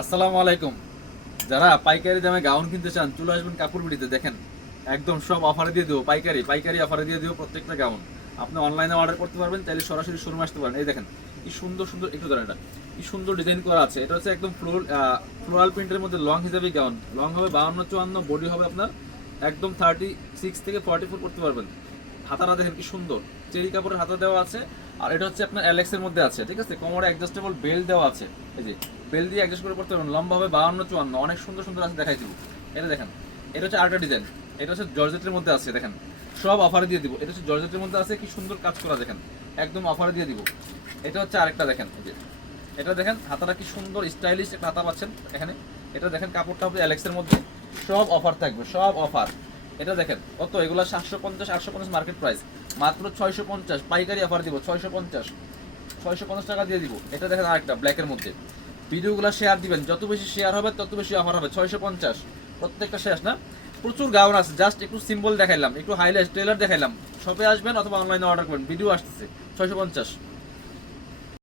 আসসালামু আলাইকুম। যারা পাইকারি দামে গাউন কিনতে চান চলে আসবেন কাপড় বিডিতে। দেখেন একদম সব অফারে দিয়ে দেবো, পাইকারি পাইকারি অফারে দিয়ে দেবো প্রত্যেকটা গাউন। আপনি অনলাইনে অর্ডার করতে পারবেন, চাইলে সরাসরি শোরুমে আসতে পারেন। এই দেখেন কি সুন্দর সুন্দর, একটু ধরেন এটা কি সুন্দর ডিজাইন করা আছে। এটা হচ্ছে একদম ফ্লোরাল প্রিন্টের মধ্যে লং হিসাবে গাউন। লং হবে 52-54, বডি হবে আপনার একদম 36 থেকে 44 করতে পারবেন। হাতাটা দেখেন কি সুন্দর, চেরি কাপড়ের হাতা দেওয়া আছে। আর এটা হচ্ছে আপনার অ্যালেক্সের মধ্যে আছে, ঠিক আছে। কোমরে অ্যাডজাস্টেবল বেল্ট দেওয়া আছে, এই যে বেল্ট দিয়ে অ্যাডজাস্ট করে পড়তে পারবেন। লম্বা হবে 52-54, অনেক সুন্দর সুন্দর আছে, দেখাই দিব। এটা দেখেন, এটা হচ্ছে আরেকটা ডিজাইন। এটা হচ্ছে জর্জেটের মধ্যে আছে, দেখেন সব অফারে দিয়ে দিব। এটা হচ্ছে জর্জেটের মধ্যে আছে, কি সুন্দর কাজ করা, দেখেন একদম অফারে দিয়ে দিব। এটা হচ্ছে আরেকটা, দেখেন এই যে এটা দেখেন হাতাটা কি সুন্দর স্টাইলিশ একটা হাতা পাচ্ছেন এখানে। এটা দেখেন কাপড়টা হবে অ্যালেক্সের মধ্যে, সব অফার থাকবে, সব অফার। এটা দেখেন কত, এগুলো 750-850 মার্কেট প্রাইস, মাত্র 650 পাইকারি অফার দিব। 650 টাকা দিয়ে দিব। এটা দেখেন আরেকটা ব্ল্যাকের মধ্যে। ভিডিওগুলো শেয়ার দিবেন, যত বেশি শেয়ার হবে তত বেশি অফার হবে। 650 প্রত্যেকটা শেষ না, প্রচুর গাউন আছে। জাস্ট একটু সিম্বল দেখাইলাম, একটু হাইলাইট ট্রেলার দেখাইলাম। শপে আসবেন অথবা অনলাইনে অর্ডার করবেন, ভিডিও আসতেছে। 650।